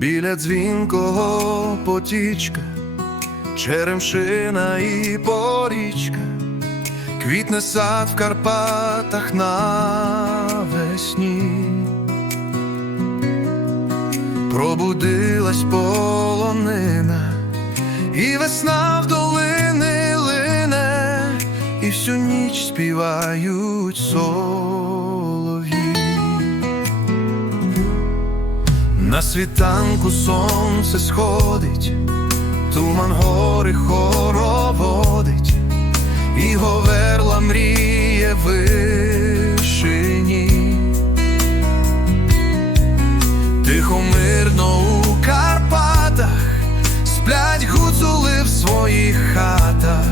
біля дзвінкого потічка, черемшина і порічка, квітне сад в Карпатах навесні. Пробудилась полонина, і весна в долини лине, і всю ніч співають солов'ї. На світанку сонце сходить, туман гори хороводить, і говерла мріє вишині. Тихо мирно у Карпатах сплять гуцули в своїх хатах,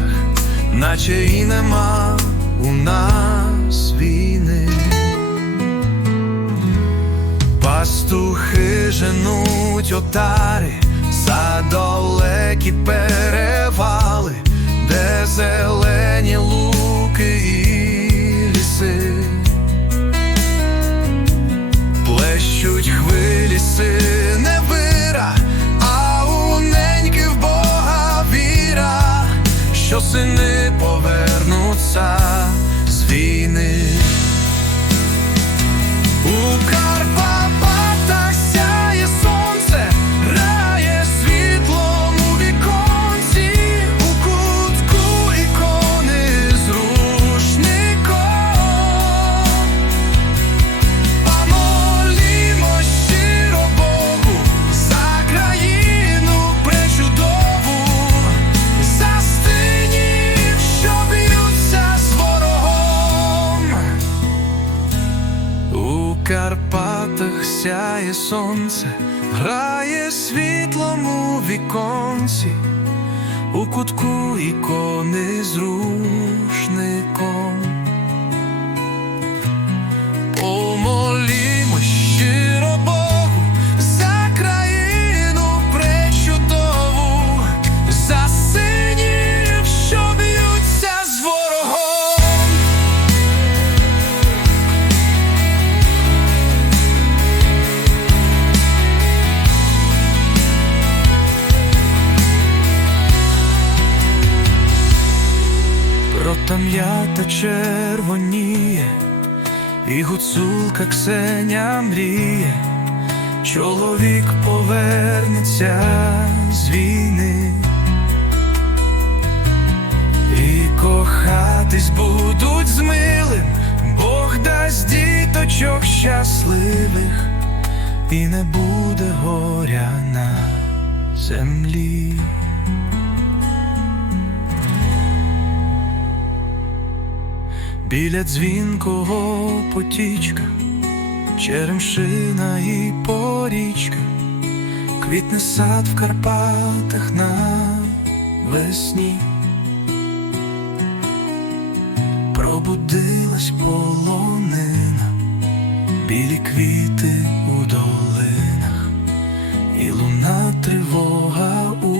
наче і нема у нас женуть отари за сяє сонце, грає світлом у віконці, у кутку ікони з Протам'ята червоніє, і гуцулка Ксеня мріє, чоловік повернеться з війни, і кохатись будуть з милим, Бог дасть діточок щасливих, і не буде горя на землі. Біля дзвінкого потічка, черемшина і порічка, квітне сад в Карпатах на весні. Пробудилась полонина, білі квіти у долинах, і луна тривога уночі.